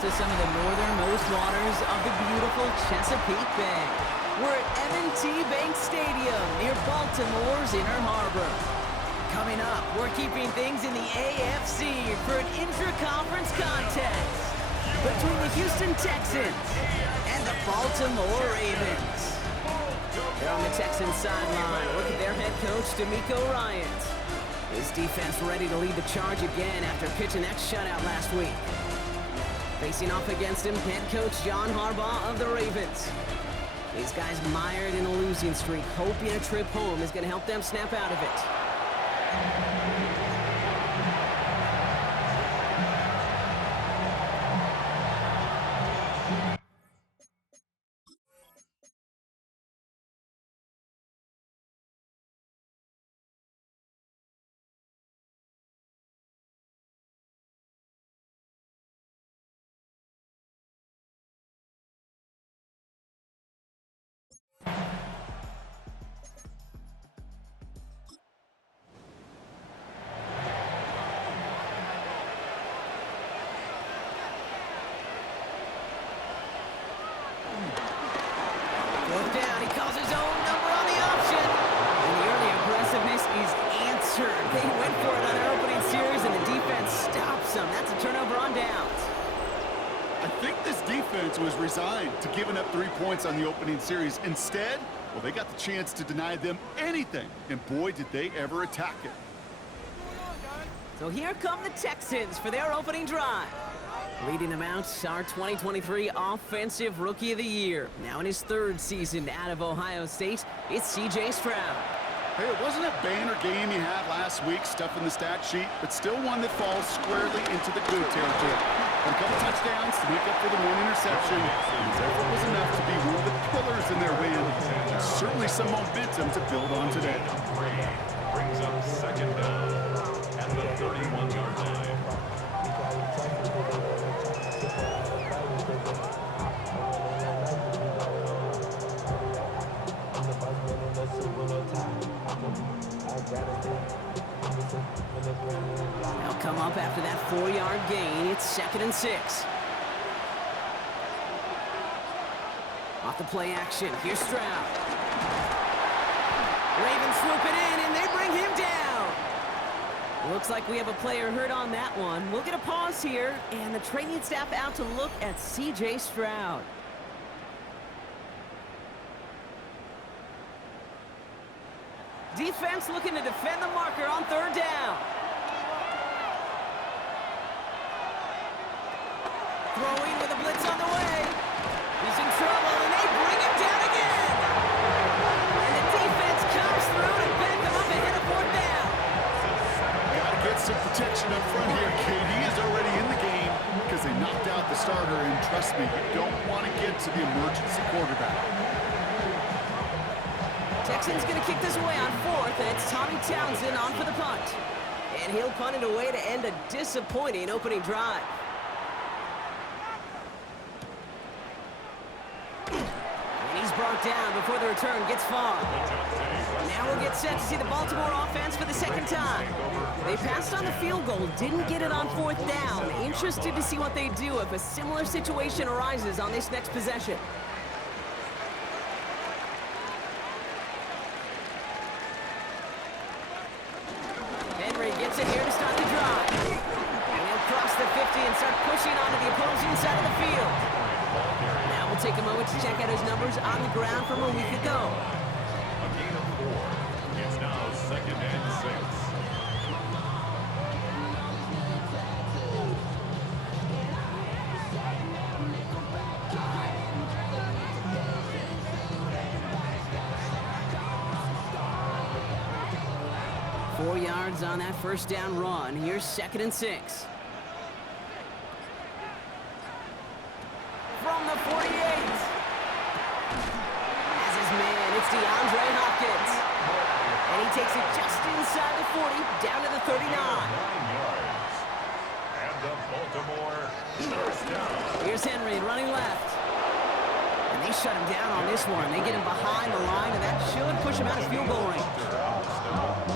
To some of the northernmost waters of the beautiful Chesapeake Bay. We're at M&T Bank Stadium near Baltimore's Inner Harbor. Coming up, we're keeping things in the AFC for an intra-conference contest between the Houston Texans and the Baltimore Ravens. They're on the Texans sideline. Look at their head coach, DeMeco Ryans. His defense ready to lead the charge again after pitching that shutout last week. Facing off against him, head coach John Harbaugh of the Ravens. These guys mired in a losing streak, hoping a trip home is going to help them snap out of it. Fourth down, he calls his own number on the option. And the early aggressiveness is answered. They went for it on their opening series, and the defense stops them. That's a turnover on downs. I think this defense was resigned to giving up 3 points on the opening series. Instead, well, they got the chance to deny them anything. And boy, did they ever attack it. So here come the Texans for their opening drive. Leading them out, our 2023 Offensive Rookie of the Year. Now in his 3rd season out of Ohio State, it's C.J. Stroud. Hey, it wasn't a banner game you had last week, stuff in the stat sheet, but still one that falls squarely into the good territory. And a couple touchdowns to make up for the 1 interception. His effort was enough to be one of the pillars in their win. And certainly some momentum to build on today. Brings up 2nd down at the 31-yard line. They'll come up after that 4-yard gain. It's 2nd and 6. Off the play action, here's Stroud. Ravens swoop it in, and they bring him down. Looks like we have a player hurt on that one. We'll get a pause here, and the training staff out to look at C.J. Stroud. Defense looking to defend the marker on 3rd down. Throwing with a blitz on the way. He's in trouble, and they bring him down again. And the defense comes through to back him up ahead of 4th down. Got to get some protection up front here. KD is already in the game because they knocked out the starter, and trust me, you don't want to get to the emergency quarterback. Texans going to kick this away on 4th, and it's Tommy Townsend on for the punt. And he'll punt it away to end a disappointing opening drive. And he's brought down before the return gets far. Now we'll get set to see the Baltimore offense for the 2nd time. They passed on the field goal, didn't get it on 4th down. Interested to see what they do if a similar situation arises on this next possession. Gets it here to start the drive. And he'll cross the 50 and start pushing onto the opposing side of the field. Now we'll take a moment to check out his numbers on the ground from a week ago. A gain of 4. It's now 2nd and 6. On that 1st down run. Here's 2nd and 6. From the 48. As his man, it's DeAndre Hopkins. And he takes it just inside the 40, down to the 39. 9 yards. And the Baltimore 1st down. Here's Henry running left. And they shut him down on this one. They get him behind the line, and that should push him out of field goal range.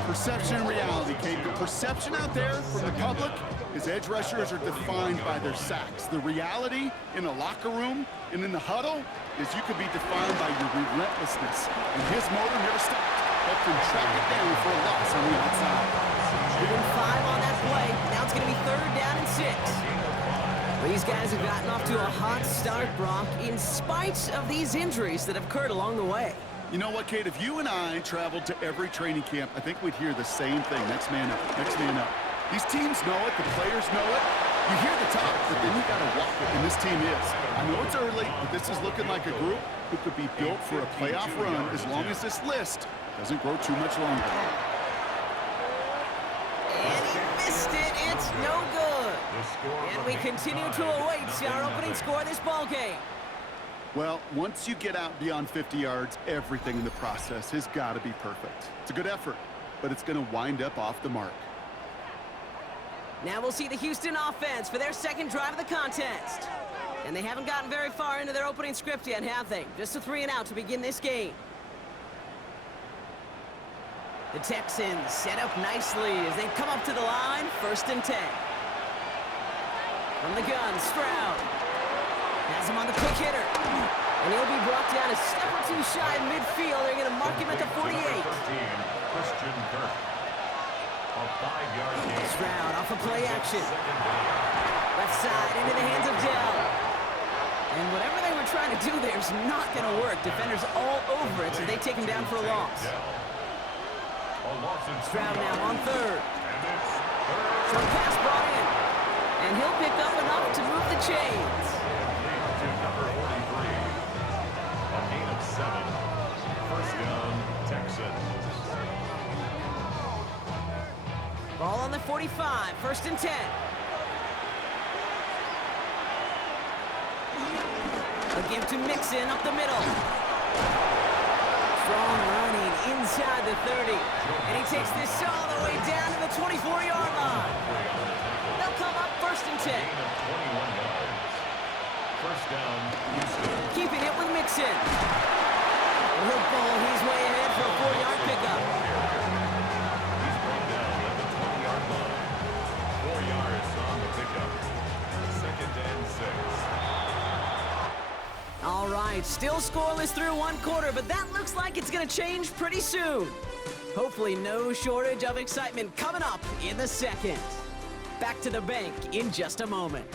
Perception and reality, Kate. The perception out there from the public is edge rushers are defined by their sacks. The reality in a locker room and in the huddle is you could be defined by your relentlessness. And his motor never stopped. Helped him track it down for a loss on the outside. Even 5 on that play. Now it's going to be 3rd down and 6. These guys have gotten off to a hot start, Brock, in spite of these injuries that have occurred along the way. You know what, Kate? If you and I traveled to every training camp, I think we'd hear the same thing. Next man up, next man up. These teams know it, the players know it. You hear the talk, but then you got to walk it, and this team is. I know it's early, but this is looking like a group who could be built for a playoff run as long as this list doesn't grow too much longer. And he missed it. It's no good. And we continue to await our opening score of this ball game. Well, once you get out beyond 50 yards, everything in the process has got to be perfect. It's a good effort, but it's going to wind up off the mark. Now we'll see the Houston offense for their second drive of the contest. And they haven't gotten very far into their opening script yet, have they? Just a 3-and-out to begin this game. The Texans set up nicely as they come up to the line, 1st and 10. From the gun, Stroud has him on the quick hitter. And he'll be brought down a step or two shy in midfield. They're going to mark him at the 48. Christian Kirk. A 5-yard gain. Stroud off of play action. Left side into the hands of Dell. And whatever they were trying to do there is not going to work. Defenders all over it, so they take him down for a loss. Stroud now on 3rd. Short pass brought in. And he'll pick up enough to move the chains. To number 43. A gain of 7. 1st down, Texans. Ball on the 45, 1st and 10. A give to Mixon up the middle. Strong running inside the 30. And he takes this all the way down to the 24-yard line. They'll come up 1st and 10. Gain of 21 yards. 1st down, Houston. Keeping it with Mixon. He'll ball his way ahead for a 4-yard pickup. He's brought down at the 20-yard line. 4 yards on the pickup. 2nd and 6. All right, still scoreless through 1 quarter, but that looks like it's going to change pretty soon. Hopefully no shortage of excitement coming up in the 2nd. Back to the bank in just a moment.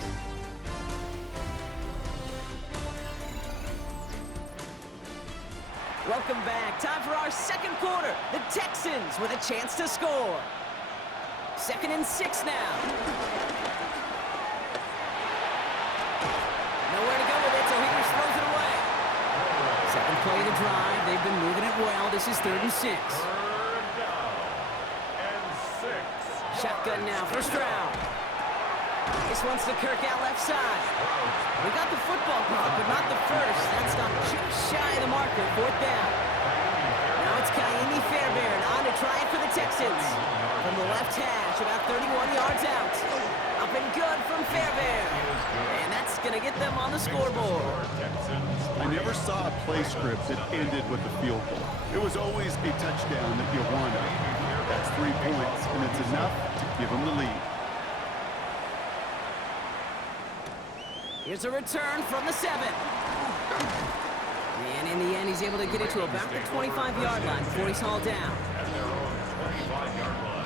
Welcome back. Time for our 2nd quarter. The Texans with a chance to score. 2nd and 6 now. Nowhere to go with it, so he just throws it away. 2nd play of the drive. They've been moving it well. This is 3rd and 6. 3rd down and 6. Shotgun now for Stroud. This one's to Kirk out left side. We got the football clock, but not the first. That's not just shy of the marker. 4th down. Now it's Kaimi Fairbairn on to try it for the Texans. From the left hash, about 31 yards out. Up and good from Fairbairn. And that's going to get them on the scoreboard. I never saw a play script that ended with a field goal. It was always a touchdown that you wanted. That's 3 points, and it's enough to give them the lead. Here's a return from the 7. And in the end, he's able to get it to about the 25-yard line before he's hauled down. At their own 25-yard line.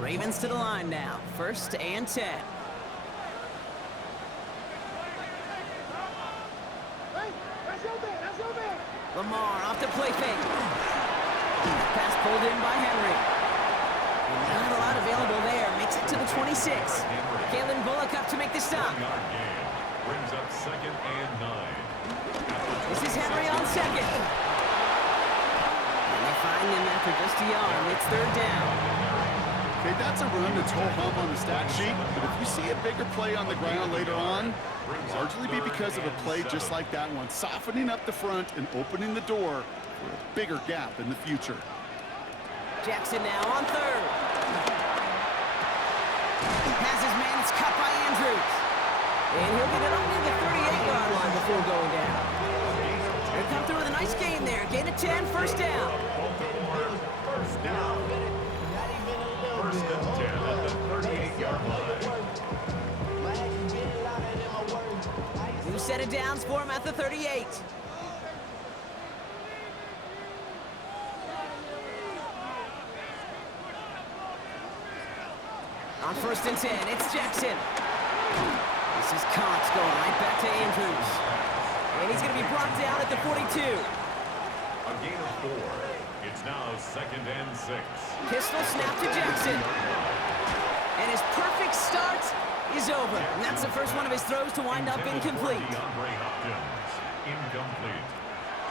Ravens to the line now. 1st and 10. Lamar off the play fake. Pass pulled in by Henry. And not a lot available there. Makes it to the 26. Kalen Bullock up to make the stop. 1-yard gain. Brings up 2nd and 9. This is Henry on 2nd. And they find him after just a yard. It's 3rd down. Okay, that's a run that's whole hum on the stat sheet, but if you see a bigger play on the ground later on, it'll largely be because of a play just like that one, softening up the front and opening the door for a bigger gap in the future. Jackson now on 3rd. Has his man, it's cut by Andrews. And he'll get it up near the 38-yard line before going down. They come through with a nice gain there. Gain of 10, first down. Baltimore, first down. First and 10 at the 38-yard line. New set of downs for him at the 38. On first and 10, it's Jackson. This is Cox going right back to Andrews. And he's going to be brought down at the 42. A gain of 4. It's now second and 6. Pistol snap to Jackson. And his perfect start is over. And that's the first one of his throws to wind up incomplete. DeAndre Hopkins, incomplete.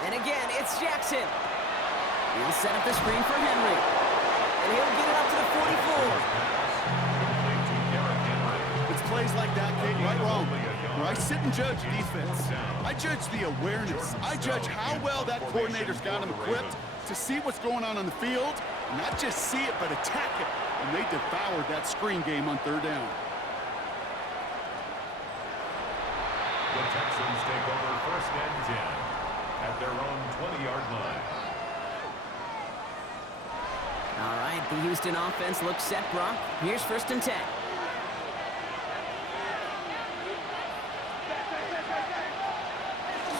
And again, it's Jackson. He'll set up the screen for Henry. And he'll get it up to the 44. It's plays like that, Kate, right wrong. Where I sit and judge defense. I judge the awareness. I judge how well that coordinator's got him equipped to see what's going on the field, and not just see it, but attack it. And they devoured that screen game on third down. The Texans take over first and 10 at their own 20-yard line. All right, the Houston offense looks set, Brock. Here's first and 10.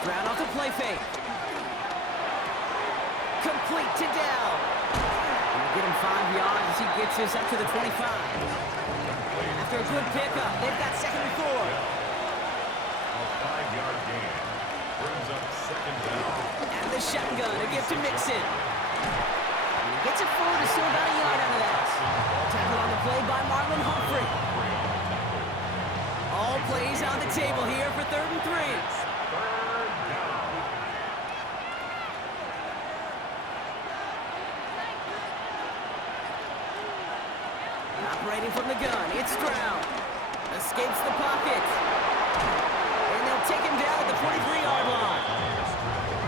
Stroud off the play fake. Complete to Dell. He'll get him 5 yards as he gets this up to the 25. After a good pickup, they've got second and 4. A 5-yard gain brings up second down. And the shotgun to give to Mixon. And he gets it forward to still about a yard out of that. Tackle on the play by Marlon Humphrey. All plays on the table here for third and 3. Operating from the gun, it's Stroud. Escapes the pocket. And they'll take him down at the 43-yard line.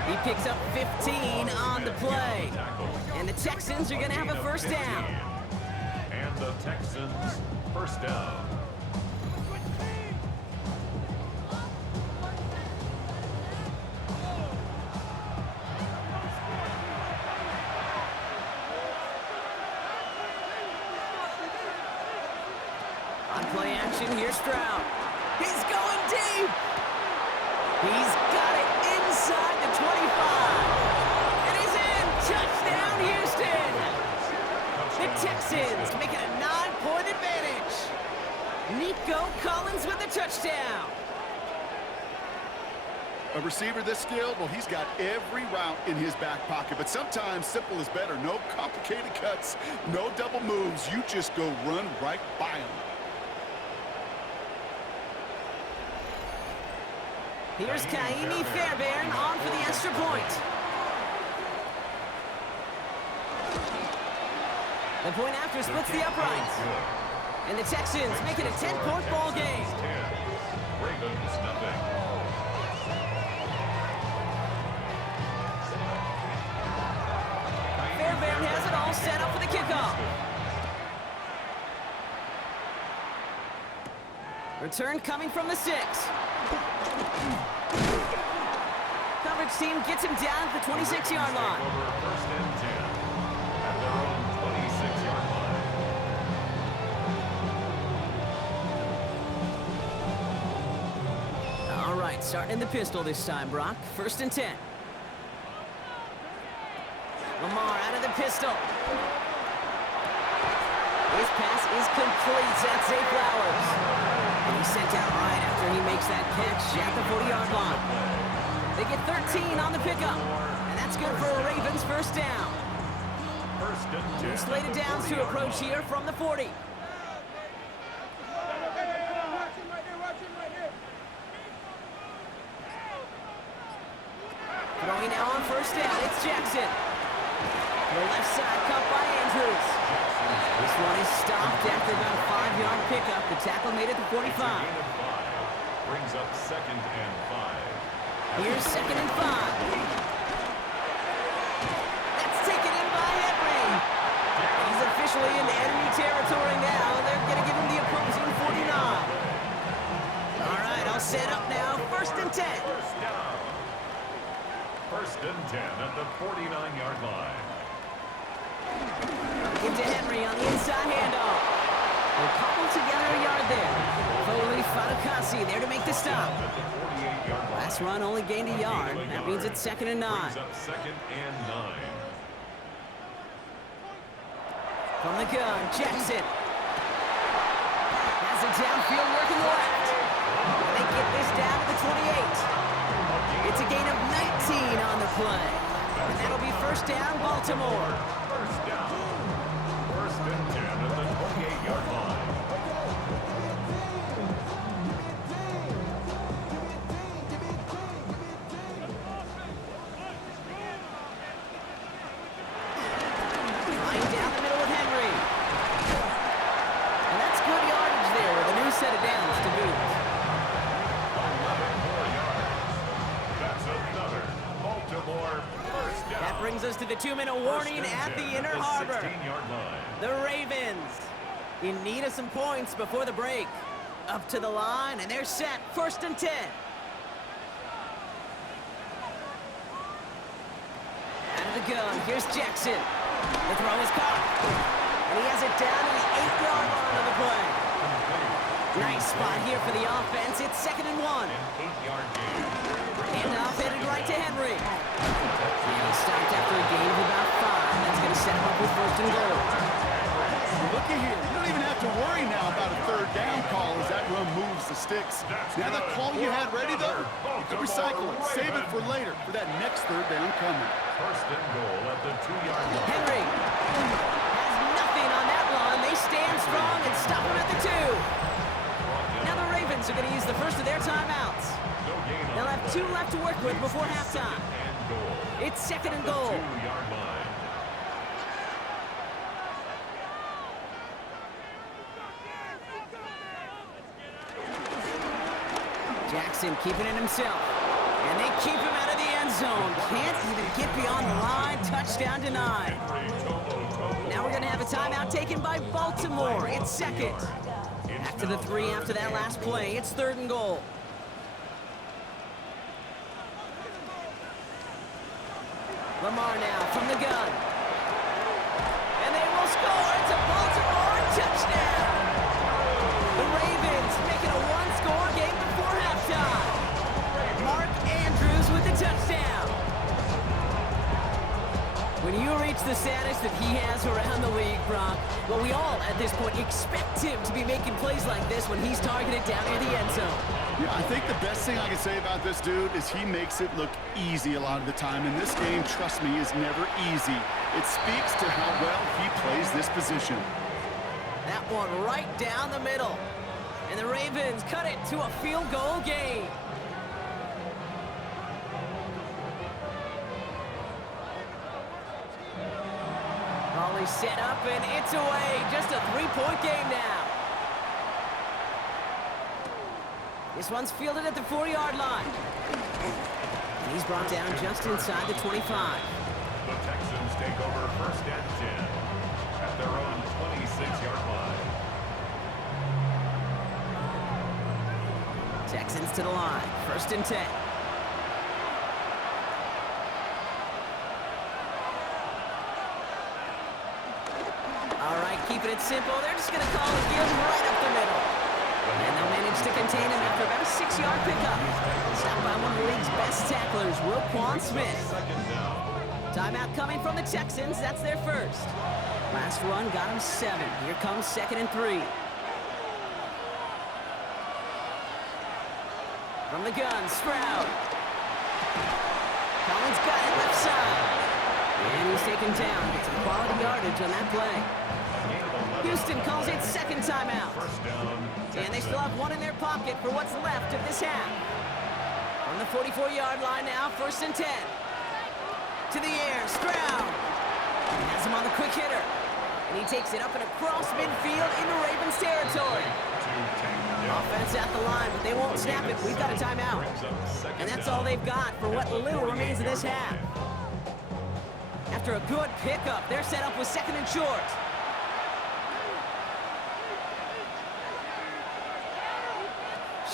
He picks up 15 on the play. And the Texans are going to have a first down. And the Texans first down. On play action, here's Stroud. He's going deep. He's got it inside the 25. And he's in. Touchdown, Houston. The Texans make it a 9-point advantage. Nico Collins with the touchdown. A receiver this skilled, well, he's got every route in his back pocket. But sometimes simple is better. No complicated cuts, no double moves. You just go run right by him. Here's Kaimi Fairbairn on for the extra point. The point after splits the uprights. And the Texans make it a 10-point ball game. 10. Ravens nothing. Fairbairn has it all set up for the kickoff. Return coming from the 6. Coverage team gets him down at the 26-yard line. Over first and 10 at their own 26-yard line. All right, starting in the pistol this time, Brock. First and 10. Lamar out of the pistol. His pass is complete. That's Zay Flowers. And he's sent out right after he makes that catch at the 40-yard line. They get 13 on the pickup. And that's good for a Ravens first down. First and 10. Slated downs to approach here from the 40. Throwing now on first down, it's Jackson. To the left side, cut by Andrews. This one is stopped after about a 5-yard pickup. The tackle made at the 45. Brings up second and 5. Here's second and 5. That's taken in by Henry. He's officially in enemy territory now. They're going to give him the opposing 49. All right, all set up now. 1st and 10. First down. 1st and 10 at the 49-yard line. Into Henry on the inside handoff. They'll cobble together a yard there. Foley Fatukasi there to make the stop. At the 48-yard line. Last run only gained a yard. That means it's 2nd and 9. Brings up 2nd and 9. From the gun, Jackson. Has it downfield working left. They get this down to the 28. It's a gain of 19 on the play. And that'll be 1st down, Baltimore. First down. 1st and 10 at the 28-yard line. Line down the middle with Henry. And that's good yardage there with a new set of downs to boot. 11 more yards. That's another Baltimore first down. That brings us to the 2-minute warning at the Inner Harbor. 16-yard line. The Ravens in need of some points before the break. Up to the line, and they're set. 1st and 10. Out of the gun, here's Jackson. The throw is caught. And he has it down to the 8-yard line of the play. Nice spot here for the offense. It's 2nd and 1. An 8-yard gain. Handoff headed right to Henry. And he stopped after a gain of about 5. That's going to set him up with 1st and goal. Look at here. You don't even have to worry now about a 3rd down call as that run moves the sticks. Now that call you had ready, though, you can recycle it. Save it for later for that next 3rd down coming. 1st and goal at the 2-yard line. Henry has nothing on that run. They stand strong and stop him at the 2. Now the Ravens are going to use the first of their timeouts. No gain on They'll have the 2 left to work with before halftime. and goal. It's 2nd and The goal. 2-yard line. Jackson keeping it himself. And they keep him out of the end zone. Can't even get beyond the line. Touchdown denied. Now we're going to have a timeout taken by Baltimore. It's 2nd. Back to the 3 after that last play. It's 3rd and goal. Lamar now from the gun. And they will score. It's a Baltimore touchdown. The Ravens making a 1-score game before halftime. Mark Andrews with the touchdown. When you reach the status that he has around the league, Brock, well, we all at this point expect him to be making plays like this when he's targeted down near the end zone. Yeah, I think the best thing I can say about this dude is he makes it look easy a lot of the time. And this game, trust me, is never easy. It speaks to how well he plays this position. That one right down the middle. And the Ravens cut it to a field goal game. Holly set up and it's away. Just a 3-point game now. This one's fielded at the 4-yard line. And he's brought down just inside the 25. The Texans take over 1st and 10 at their own 26-yard line. Texans to the line. 1st and 10. All right, keeping it simple. They're just going to call it here right up the middle. And they'll manage to contain him after about a 6-yard pickup. Stopped by one of the league's best tacklers, Roquan Smith. 2nd down. Timeout coming from the Texans. That's their first. Last run got him 7. Here comes 2nd and 3. From the gun, Stroud. Collins got it left side. And he's taken down. Get some quality yardage on that play. Houston calls it 2nd timeout. 1st down. And they still have one in their pocket for what's left of this half. On the 44-yard line now, 1st and 10. To the air, Stroud. Has him on the quick hitter. And he takes it up and across midfield into Ravens territory. Offense at the line, but they won't snap it. We've got a timeout. And that's all they've got for what little remains of this half. After a good pickup, they're set up with 2nd and short.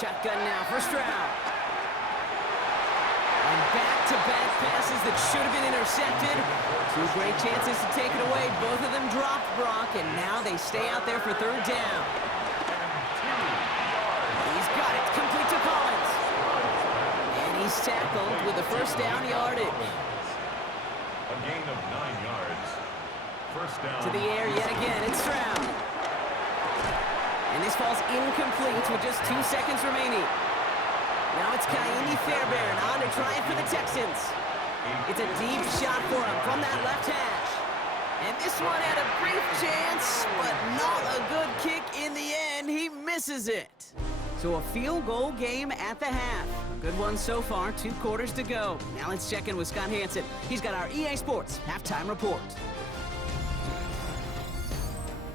Shotgun now for Stroud. And back-to-back passes that should have been intercepted. Two great chances to take it away. Both of them dropped, Brock, and now they stay out there for third down. He's got it. Complete to Collins. And he's tackled with the first down yardage. A gain of 9 yards. First down. To the air yet again. It's Stroud. And this falls incomplete with just 2 seconds remaining. Now it's Kaimi Fairbairn on to try it for the Texans. It's a deep shot for him from that left hash. And this one had a brief chance, but not a good kick in the end. He misses it. So a field goal game at the half. Good one so far, 2 quarters to go. Now let's check in with Scott Hansen. He's got our EA Sports halftime report.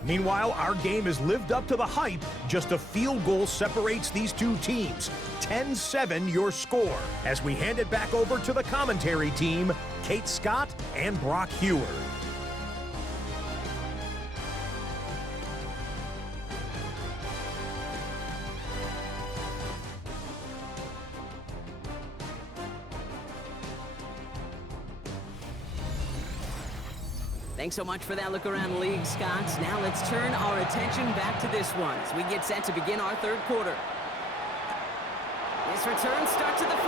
Meanwhile, our game has lived up to the hype. Just a field goal separates these two teams. 10-7 your score. As we hand it back over to the commentary team, Kate Scott and Brock Hewer. Thanks so much for that look around the league, Scott. Now let's turn our attention back to this one as we get set to begin our third quarter. This return starts at the 5.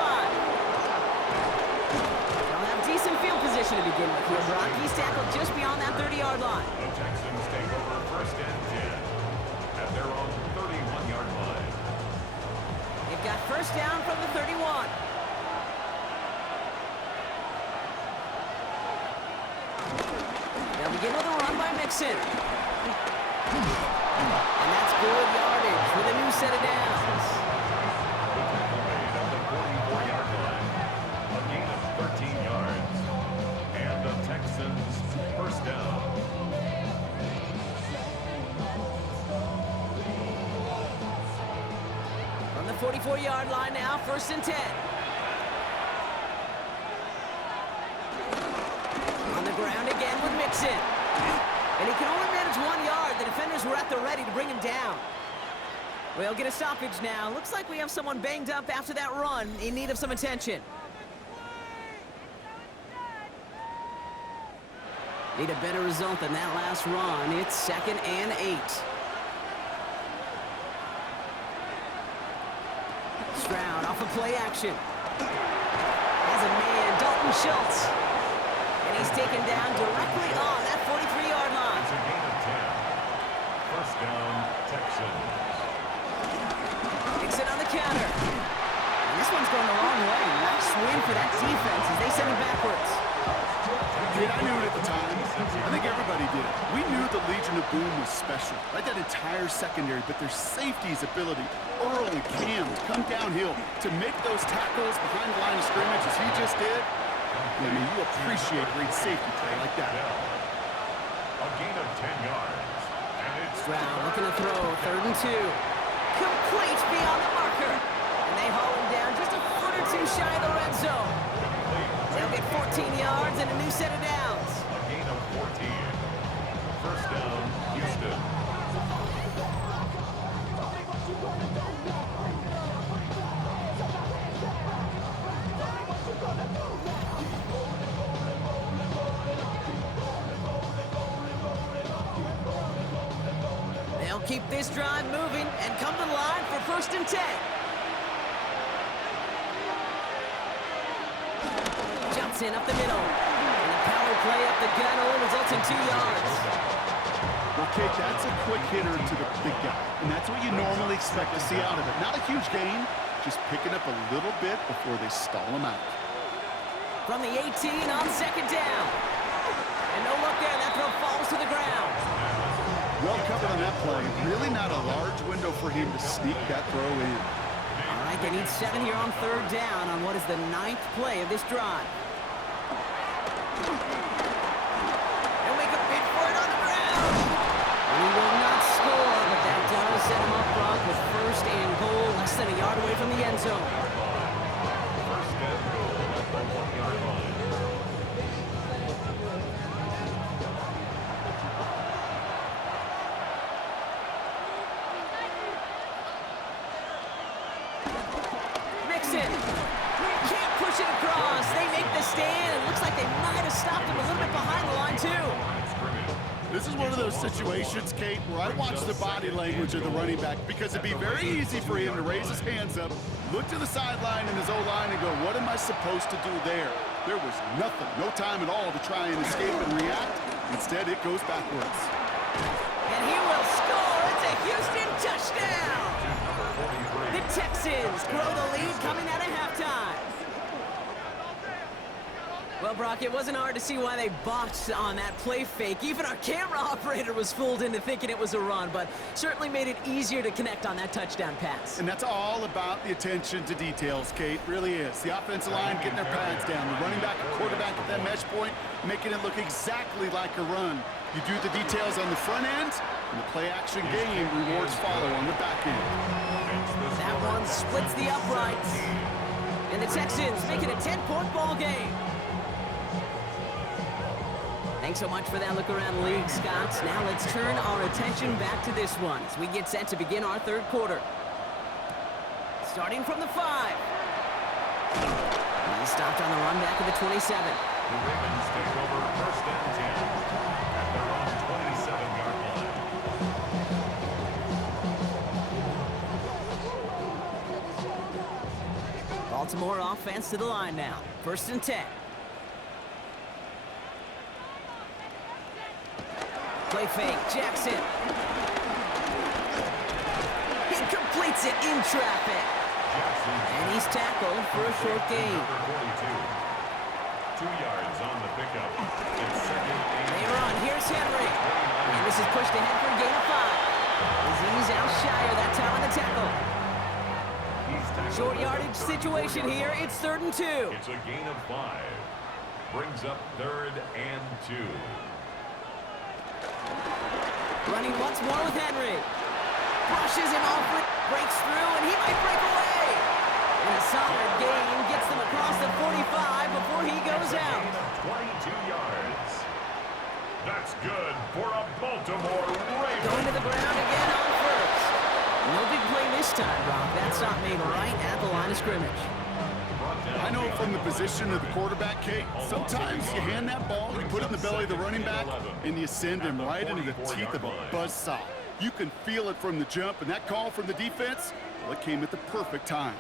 They'll have decent field position to begin with here, Brock. He's tackled just beyond that 30-yard line. The Texans take over first and 10 at their own 31-yard line. They've got first down from the 31. They'll begin with a run by Mixon. And that's good yardage with a new set of downs. The tackle made at the 44-yard line. A gain of 13 yards. And the Texans first down. From the 44-yard line now, first and 10. On the ground again with Mixon. And he can only manage 1 yard. The defenders were at the ready to bring him down. We'll get a stoppage now. Looks like we have someone banged up after that run in need of some attention. Need a better result than that last run. It's 2nd and 8. Stroud off of play action. Has a man, Dalton Schultz. And he's taken down directly on that 43-yard line. It's a gain of 10. First down, Texans. Mixon on the counter. And this one's going the wrong way. Nice win for that defense as they send him backwards. I knew it at the time. I think everybody did. We knew the Legion of Boom was special, like that entire secondary, but their safety's ability, Earl and Cam, to come downhill, to make those tackles behind the line of scrimmage as he just did. I mean, you appreciate great safety play like that. A gain of 10 yards. And it's Stroud looking to throw, 3rd and 2. Complete beyond the marker. And they haul him down just a foot or two shy of the red zone. They'll get 14 yards and a new set of downs. a gain of 14. First down, Houston. They'll keep this drive moving and come to the line for 1st and 10. Johnson up the middle. And a power play up the gut only results in 2 yards. Well, Kate, that's a quick hitter to the big guy, and that's what you normally expect to see out of it. Not a huge gain, just picking up a little bit before they stall him out. From the 18 on 2nd down. And no look there, that throw falls to the ground. Well covered on that play. Really not a large window for him to sneak that throw in. All right, they need 7 here on 3rd down on what is the 9th play of this drive. They'll make a bid for it on the ground. And he will not score, but that does set him up, Brock, with 1st and goal, less than a yard away from the end zone. First and goal at the 1-yard line. to stand. It looks like they might have stopped him a little bit behind the line, too. This is one of those situations, Kate, where I watch the body language of the running back because it'd be very easy for him to raise his hands up, look to the sideline in his O-line and go, what am I supposed to do there? There was nothing, no time at all to try and escape and react. Instead, it goes backwards. And he will score. It's a Houston touchdown. The Texans grow the lead coming out of halftime. Well, Brock, it wasn't hard to see why they botched on that play fake. Even our camera operator was fooled into thinking it was a run, but certainly made it easier to connect on that touchdown pass. And that's all about the attention to details, Kate. Really is. The offensive line getting their pads down. The running back and quarterback at that mesh point, making it look exactly like a run. You do the details on the front end, and the play-action game rewards follow on the back end. That one splits the uprights. And the Texans make it a 10-point ball game. Thanks so much for that look around the league, Scott. Now let's turn our attention back to this one as we get set to begin our third quarter. Starting from the 5. He stopped on the run back of the 27. The Ravens take over first and 10 at their own 27-yard line. Baltimore offense to the line now. First and 10. Play fake, Jackson. He completes it in traffic. And he's tackled for a short gain. 2 yards on the pickup. It's second and They run. Here's Henry. And this is pushed ahead for a gain of 5. He's out Shire that time on the tackle. Short yardage situation here. It's 3rd and 2. It's a gain of 5. Brings up 3rd and 2. Running once more with Henry. Brushes him off, breaks through, and he might break away. And a solid gain gets them across the 45 before he goes out. 22 yards. That's good for a Baltimore Ravens. Going to the ground again on first. No big play this time, Brock. That stop made right at the line of scrimmage. I know from the position of the quarterback, Kate, sometimes you hand that ball, you put it in the belly of the running back, and you send him right into the teeth of a buzzsaw. You can feel it from the jump, and that call from the defense, well, it came at the perfect time.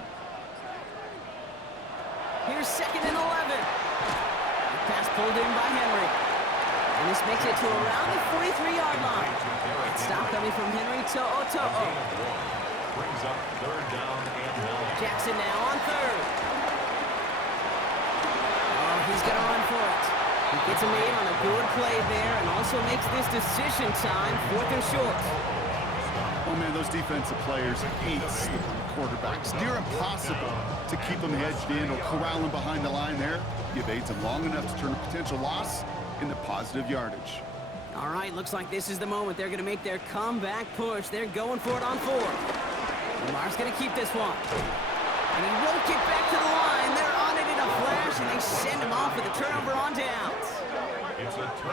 Here's 2nd and 11. Pass pulled in by Henry. And this makes it to around the 43-yard line. Stop coming from Henry to Oto'o. Brings up 3rd down and 9. Jackson now on 3rd. He's going to run for it. He gets a made on a good play there and also makes this decision time 4th and short. Oh, man, those defensive players hate slippery quarterbacks. Near impossible to keep them hedged in or corral them behind the line there. He evades them long enough to turn a potential loss into positive yardage. All right, looks like this is the moment they're going to make their comeback push. They're going for it on 4th. Lamar's going to keep this one. And he won't get back to the line. They're on it in a flash, and they send him off with a turnover on downs.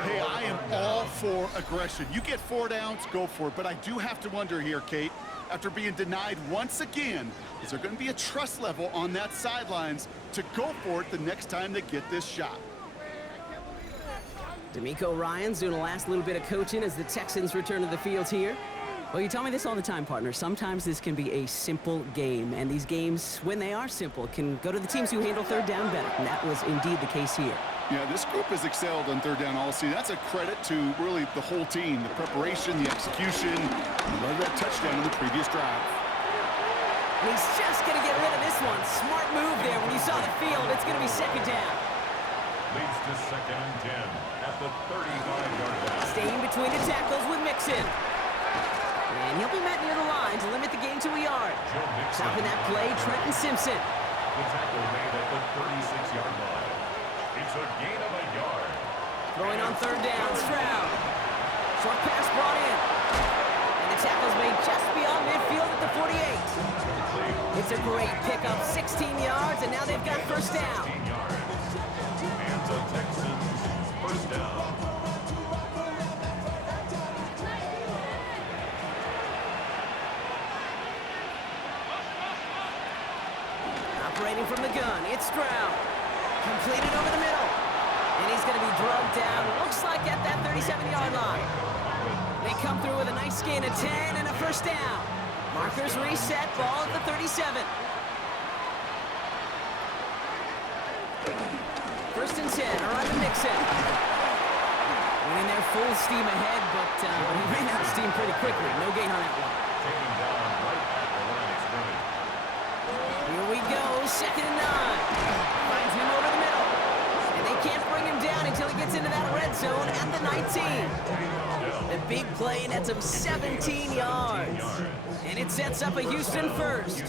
Hey, I am all for aggression. You get 4 downs, go for it. But I do have to wonder here, Kate, after being denied once again, is there going to be a trust level on that sidelines to go for it the next time they get this shot? D'Amico Ryans doing the last little bit of coaching as the Texans return to the field here. Well, you tell me this all the time, partner. Sometimes this can be a simple game, and these games, when they are simple, can go to the teams who handle 3rd down better, and that was indeed the case here. Yeah, this group has excelled on 3rd down all season. That's a credit to really the whole team, the preparation, the execution. I love that touchdown in the previous drive. And he's just going to get rid of this one. Smart move there when you saw the field. It's going to be 2nd down. Leads to 2nd and 10 at the 35-yard line. Staying between the tackles with Mixon. And he'll be met near the line to limit the gain to a yard. Stopping that play, Trenton Simpson. The tackle made at the 36-yard line. It's a gain of a yard. Throwing on 3rd down, Stroud. Short pass brought in. And the tackle's made just beyond midfield at the 48. It's a great pickup, 16 yards, and now they've got 1st down. 16 yards. And the Texans 1st down. Operating from the gun, it's Stroud. Completed over the middle. And he's going to be drugged down, looks like at that 37-yard line. They come through with a nice gain of 10 and a first down. Markers reset, ball at the 37. First and 10, around the Nixon. Went in there full steam ahead, but he ran out of steam pretty quickly. No gain on that one. Taking down right at the line of scrimmage. Here we go, second and 9. Finds him over the middle. And they can't bring him down until he gets into that red zone at the 19. A big play nets him 17 yards. And it sets up a Houston first.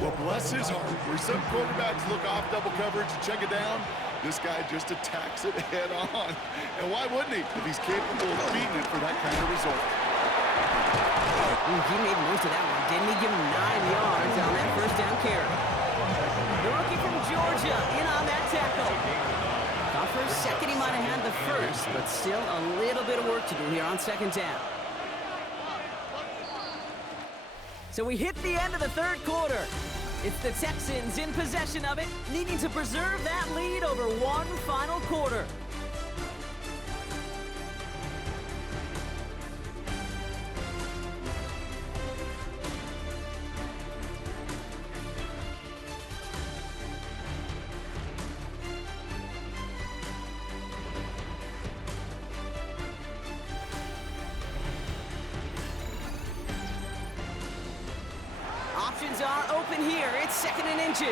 Well, bless his heart. Where some quarterbacks look off double coverage and check it down, this guy just attacks it head on. And why wouldn't he if he's capable of beating it for that kind of result? Ooh, he made most of that one, didn't he? Give him 9 yards on that first down carry. The rookie from Georgia in on that tackle. Thought for a second he might have had the first, but still a little bit of work to do here on second down. So we hit the end of the third quarter. It's the Texans in possession of it, needing to preserve that lead over one final quarter. Options are open here. It's second and inches.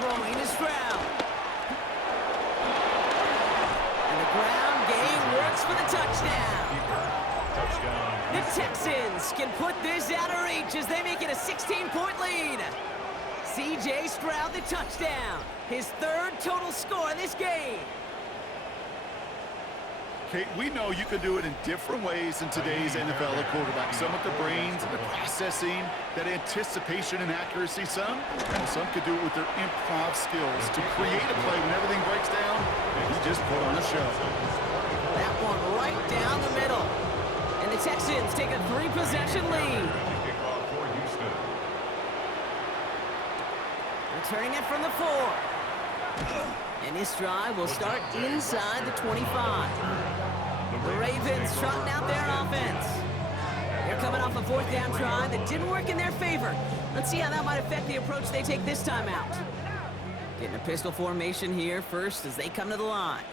Throwing is Stroud. And the ground game works for the touchdown. Touchdown. The Texans can put this out of reach as they make it a 16-point lead. C.J. Stroud the touchdown. His third total score in this game. Kate, we know you can do it in different ways in today's NFL at quarterback. Some with the brains and the processing, that anticipation and accuracy. Some could do it with their improv skills to create a play when everything breaks down. And he just put on a show. That one right down the middle. And the Texans take a 3-possession lead. Kickoff for Houston. Returning it from the 4. And this drive will start inside the 25. The Ravens trotting out their offense. They're coming off a fourth down try that didn't work in their favor. Let's see how that might affect the approach they take this time out. Getting a pistol formation here first as they come to the line.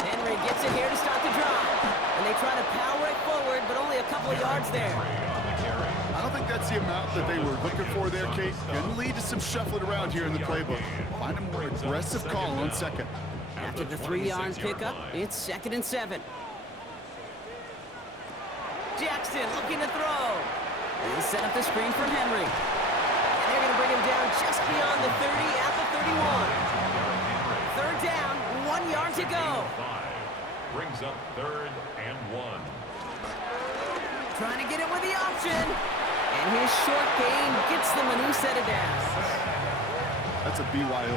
Henry gets it here to start the drive. And they try to power it forward, but only a couple of yards there. I don't think that's the amount that they were looking for there, Kate. Going to lead to some shuffling around here in the playbook. Find a more aggressive call on second. After the 3-yard pickup, it's second and 7. Jackson looking to throw. They set up the screen for Henry. And they're going to bring him down just beyond the 30 at the 31. Third down, 1 yard to go. Brings up third and 1. Trying to get it with the option. And his short game gets them a new set of downs. That's a BYO.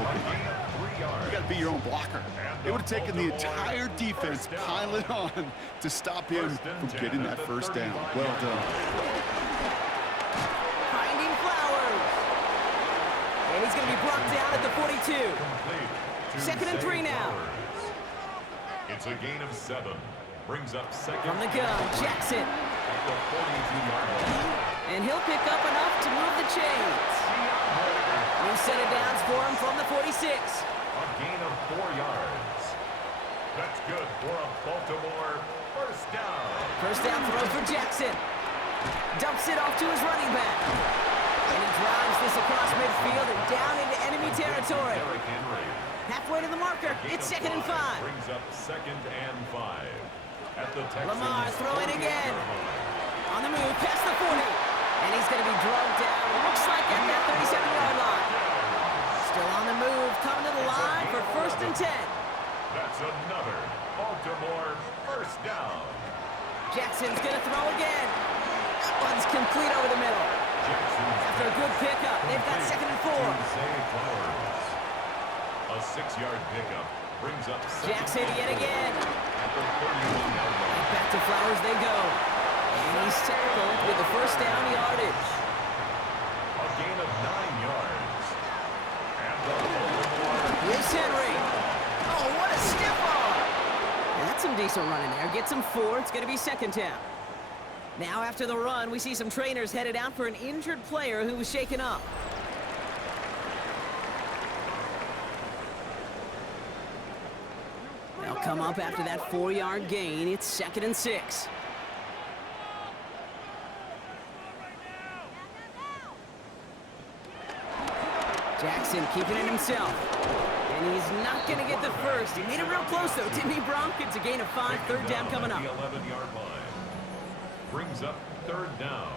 You got to be your own blocker. It would have taken the entire defense piling on to stop him from getting that first down. Well done. Finding Flowers. And he's going to be brought down at the 42. Second and 3 now. It's a gain of 7. Brings up second. From the gun, Jackson. At the 42-yard line. And he'll pick up enough to move the chains. New set of downs for him from the 46. A gain of 4 yards. That's good for a Baltimore first down. First down throw for Jackson. Dumps it off to his running back. And he drives this across midfield and down into enemy territory. Derrick Henry. Halfway to the marker, it's second and 5. Brings up second and 5. At the Texans. Lamar throwing again. On the move, past the 40. And he's going to be drugged down. Looks like at that 37-yard line. Still on the move, coming to the line for first and 10. That's another Baltimore first down. Jackson's going to throw again. That one's complete over the middle. After a good pickup, they've got second and 4. A 6-yard pickup Brings up Jackson yet again. at the 31-yard line. Back to Flowers they go. And he's tackled with the first down yardage. A gain of 9 yards. And the Baltimore. Here's Henry. Oh, what a stiff arm. That's some decent running there. Gets him 4. It's going to be second down. Now after the run, we see some trainers headed out for an injured player who was shaken up. They'll come up after that 4-yard gain. It's second and 6. Jackson keeping it himself. And he's not going to get the first. He made it real close, though, didn't he, Bronk? It's a gain of 5, third down coming up. The 11-yard line. Brings up third down.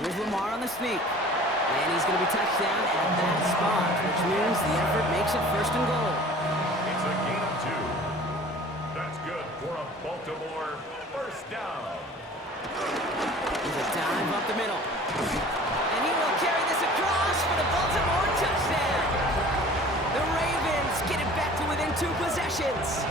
Here's Lamar on the sneak. And he's going to be touched down at that spot, which means the effort makes it first and goal. It's a gain of 2. That's good for a Baltimore first down. There's a dive up the middle. And he will carry this across for the Baltimore touchdown. The Ravens get it back to within 2 possessions.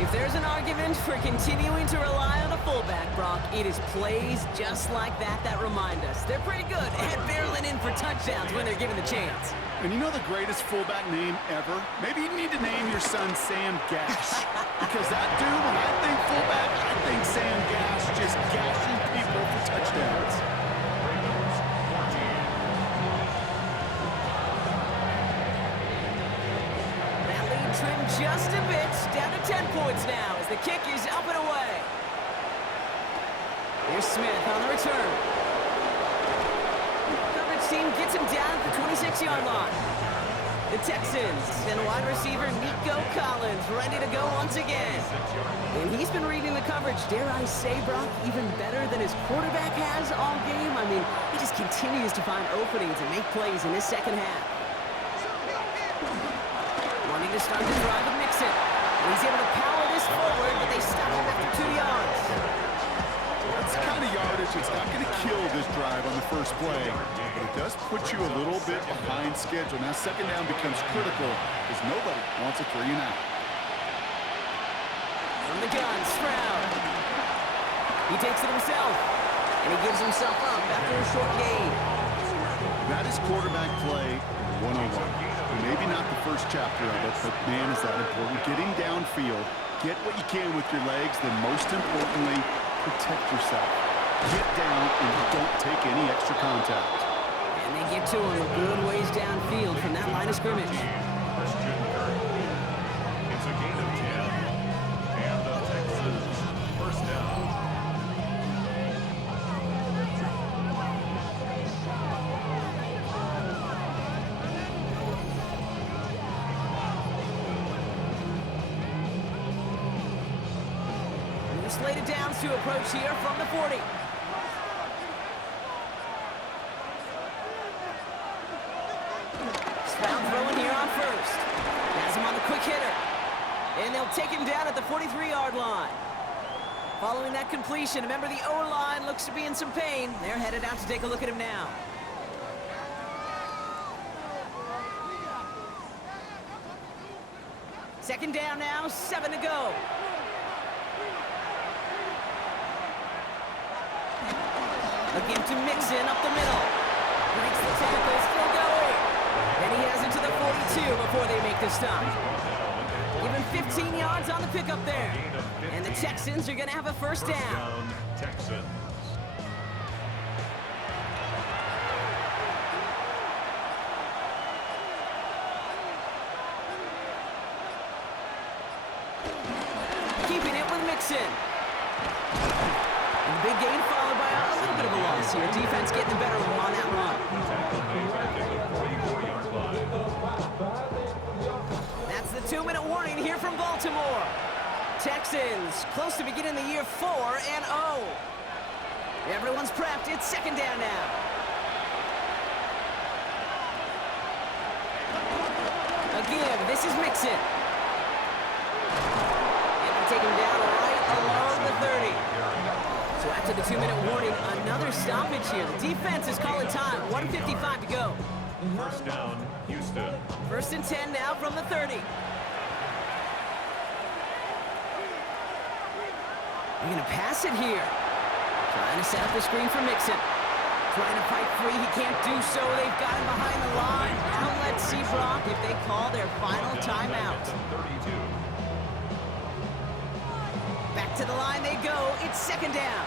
If there's an argument for continuing to rely on a fullback, Brock, it is plays just like that that remind us. They're pretty good at barreling in for touchdowns when they're given the chance. And you know the greatest fullback name ever? Maybe you need to name your son Sam Gash. Because that dude, when I think fullback, I think Sam Gash just gashing people for touchdowns. Ravens 14. That lead trimmed just a bit, down to 10 points now as the kick is up and away. Here's Smith on the return. Coverage team gets him down at the 26-yard line. The Texans and wide receiver Nico Collins ready to go once again. And he's been reading the coverage, dare I say, Brock, even better than his quarterback has all game. I mean, he just continues to find openings and make plays in this second half. Wanting to start the drive with Mixon. And he's able to power this forward, but they stop him after 2 yards. That's the kind of yardage that's not going to kill this drive on the first play, but it does put you a little bit behind schedule. Now second down becomes critical because nobody wants a 3 and out. From the gun, Stroud. He takes it himself, and he gives himself up after a short gain. That is quarterback play 101. Maybe not the first chapter of it, but man, is that important. Getting downfield, get what you can with your legs, then most importantly, protect yourself. Get down and don't take any extra contact. And they get to him a good ways downfield from that line of scrimmage. Christian Kirk. It's a gain of 10. And the Texans first down. Slated downs to approach here from the 40. Stroud throwing here on first. Has him on the quick hitter. And they'll take him down at the 43-yard line. Following that completion, remember the O-line looks to be in some pain. They're headed out to take a look at him now. Second down now, 7 to go. Again to Mixon up the middle. Breaks the tackle, still going. And he has it to the 42 before they make the stop. Give him 15 yards on the pickup there. And the Texans are going to have a first down. Texans. Keeping it with Mixon. And big gain followed by a little bit of a loss here. Defense getting the better of him on that run. Tackle made back at the 44-yard line. That's the 2-minute warning here from Baltimore. Texans close to beginning the year 4-0. Everyone's prepped. It's second down now. Again, this is Mixon. And they take him down right along the 30. So after the 2-minute warning, another another stoppage here. The defense is calling time. 1:55 to go. First down, Houston. 1st and 10 now from the 30. They're going to pass it here. Trying to set up the screen for Mixon. Trying to fight free. He can't do so. They've got him behind the line. Now let's see, Brock, if they call their final timeout. 32. Back to the line they go. It's 2nd down.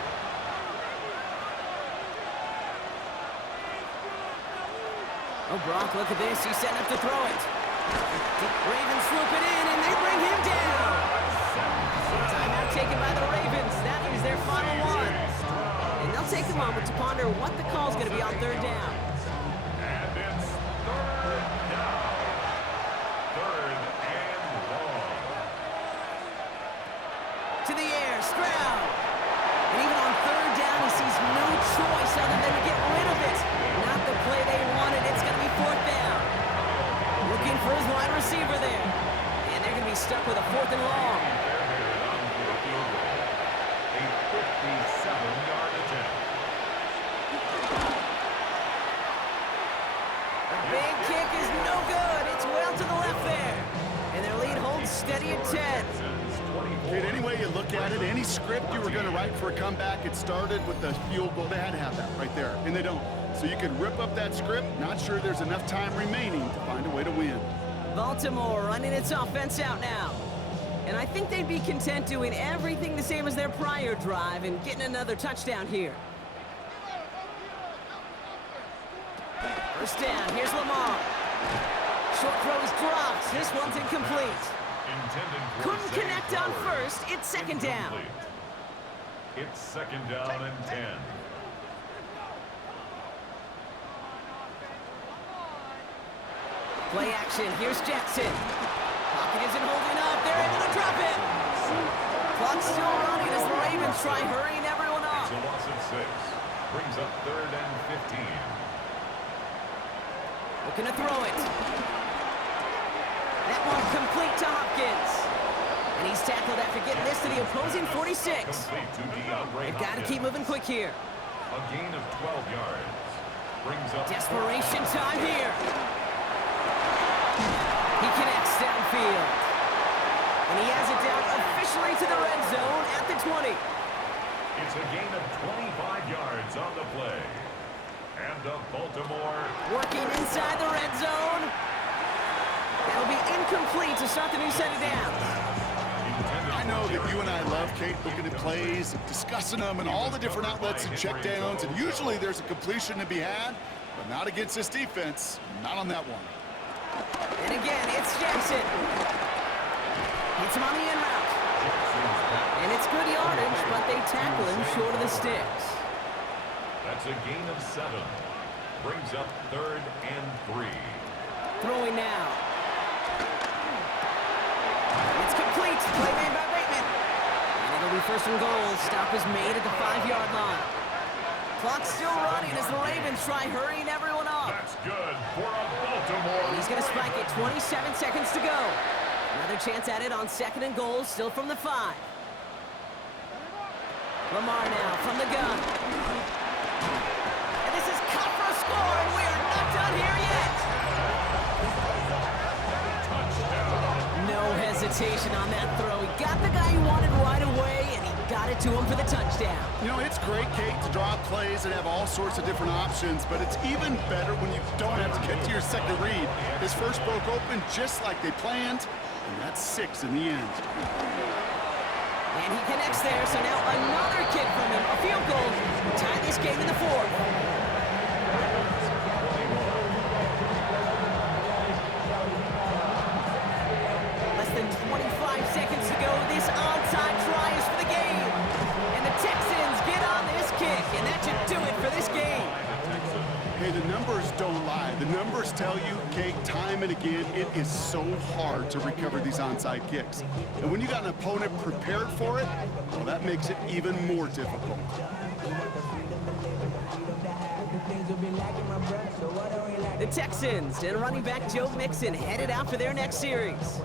Oh, Brock, look at this. He's setting up to throw it. Ravens swoop it in, and they bring him down. Timeout taken by the Ravens. That is their final one. And they'll take a moment to ponder what the call's going to be on 3rd down. And it's 3rd down. 3rd and long. To the air, Stroud. And even on 3rd down, he sees no choice other than to get rid of it. Not the play they wanted. It's going to be 4th down. Looking for his wide receiver there. And they're going to be stuck with a 4th and long. A 57-yard attempt. The big kick is no good. It's well to the left there. And their lead holds steady at 10. Kid, any way you look at it, any script you were going to write for a comeback, it started with the field goal. They had to have that right there, and they don't. So you can rip up that script. Not sure there's enough time remaining to find a way to win. Baltimore running its offense out now. And I think they'd be content doing everything the same as their prior drive and getting another touchdown here. 1st down, here's Lamar. Short throw is dropped. This one's incomplete. Couldn't connect on 1st. It's 2nd down. It's 2nd down and 10. Play action. Here's Jackson. Pocket isn't holding up. They're able to drop it. Clock's still running as the Ravens try hurrying everyone up. It's a loss of 6. Brings up 3rd and 15. Looking to throw it. That one complete to Hopkins. And he's tackled after getting this to the opposing 46. They've got to keep moving quick here. A gain of 12 yards. Brings up Desperation time here. He connects downfield. And he has it down officially to the red zone at the 20. It's a gain of 25 yards on the play. And the Baltimore Working inside the red zone. That'll be incomplete to start the new set of downs. I know that you and I love, Kate, looking at plays, discussing them, and all the different outlets and check downs, and usually there's a completion to be had, but not against this defense. Not on that one. And again, it's Jackson. Hits him on the in route. And it's good yardage, but they tackle him short of the sticks. That's a gain of 7. Brings up 3rd and 3. Throwing now. It's complete. Play made by Bateman. And it'll be 1st and goal. Stop is made at the 5-yard line. Clock's still running as the Ravens try hurrying everyone up. That's good for a Baltimore. And he's going to spike it. 27 seconds to go. Another chance at it on 2nd and goal, still from the 5. Lamar now from the gun. And this is cut for a score, and we are not done here yet. Touchdown. No hesitation on that throw. He got the guy he wanted right away, and he got it to him for the touchdown. You know, it's great, Kate, to draw plays and have all sorts of different options, but it's even better when you don't have to get to your second read. His first broke open just like they planned, and that's 6 in the end. And he connects there, so now another kick from him. A field goal to tie this game in the 4th. Less than 25 seconds to go. This onside try is for the game. And the Texans get on this kick, and that should do it for this game. Hey, the numbers don't lie. The numbers tell you, Kate, time and again, it is so hard to recover these onside kicks. And when you got an opponent prepared for it, well, that makes it even more difficult. The Texans and running back Joe Mixon headed out for their next series.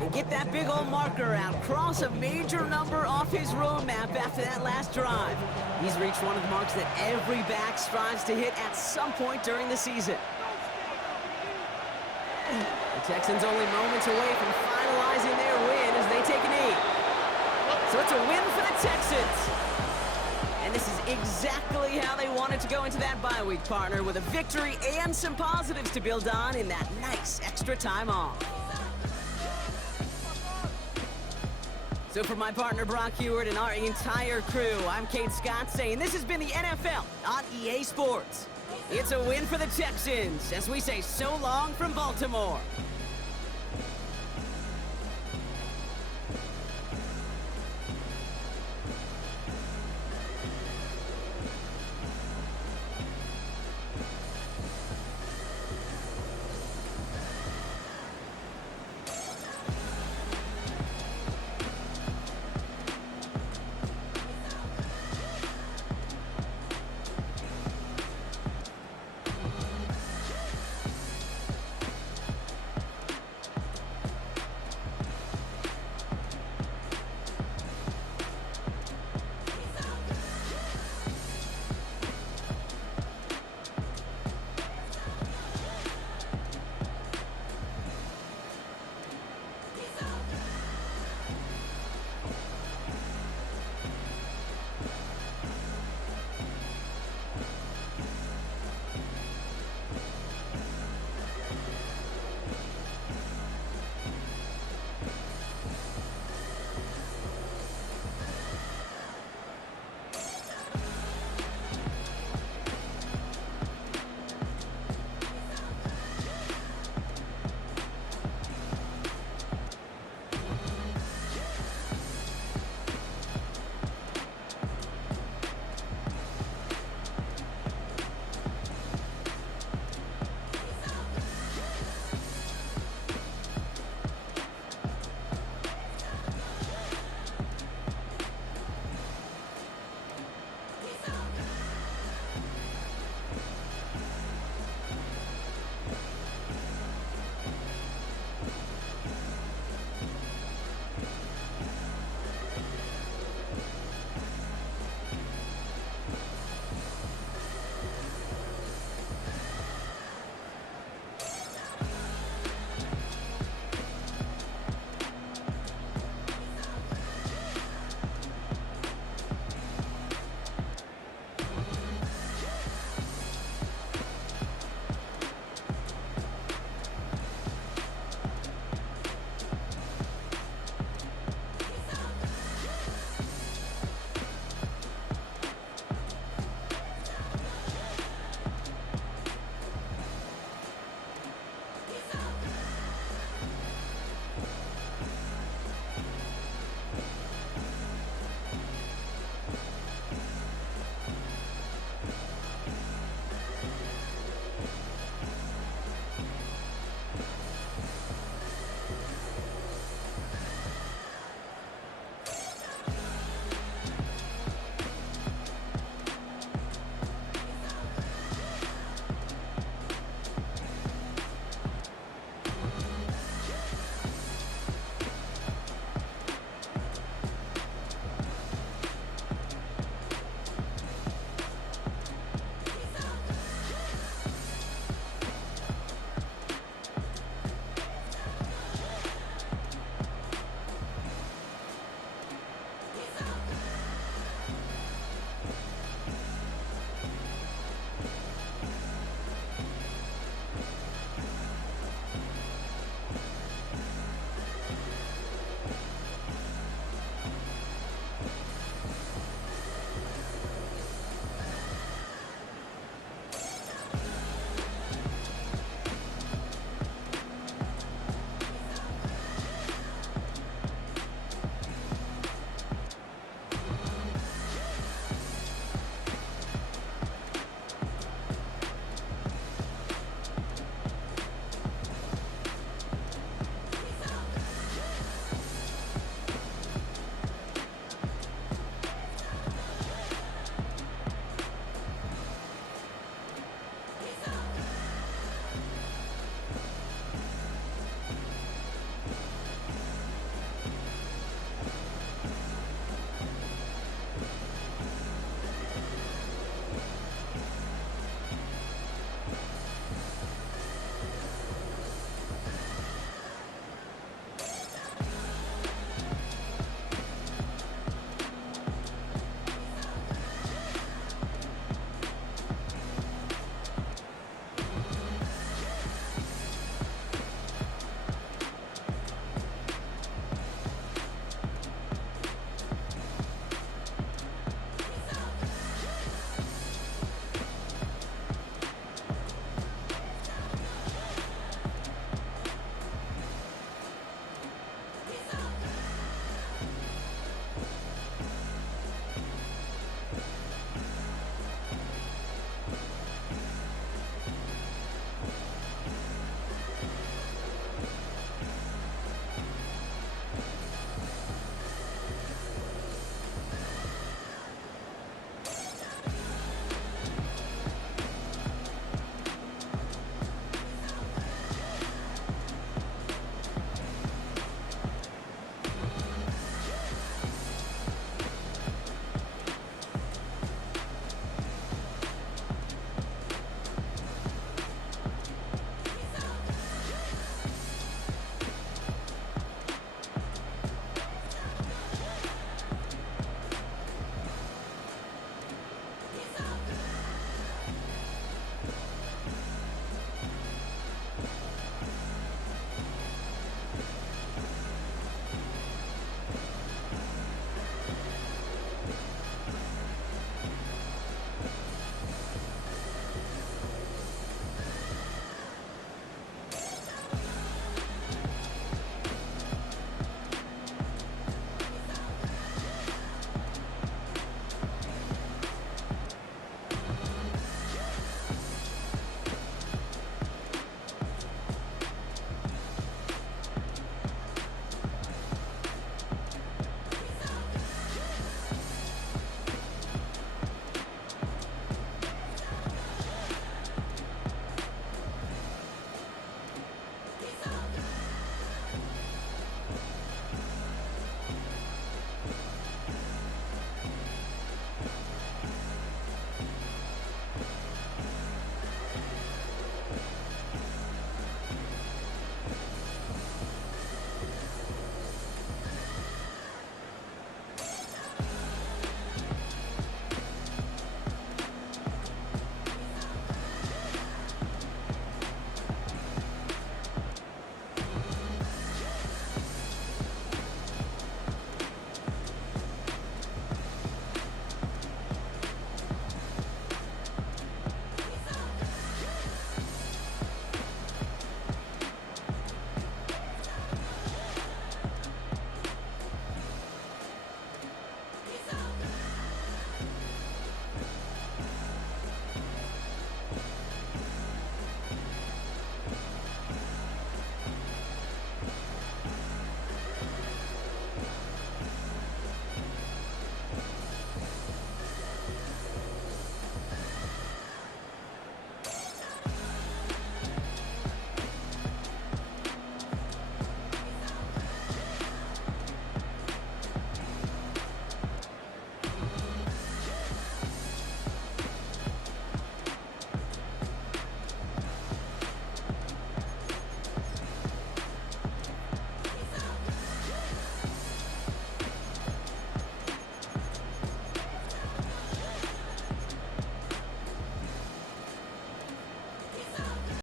They get that big old marker out, cross a major number off his roadmap after that last drive. He's reached one of the marks that every back strives to hit at some point during the season. The Texans only moments away from finalizing their win as they take a knee. So it's a win for the Texans. And this is exactly how they wanted to go into that bye week, partner, with a victory and some positives to build on in that nice extra time off. So for my partner Brock Heward and our entire crew, I'm Kate Scott saying this has been the NFL on EA Sports. It's a win for the Texans as we say so long from Baltimore.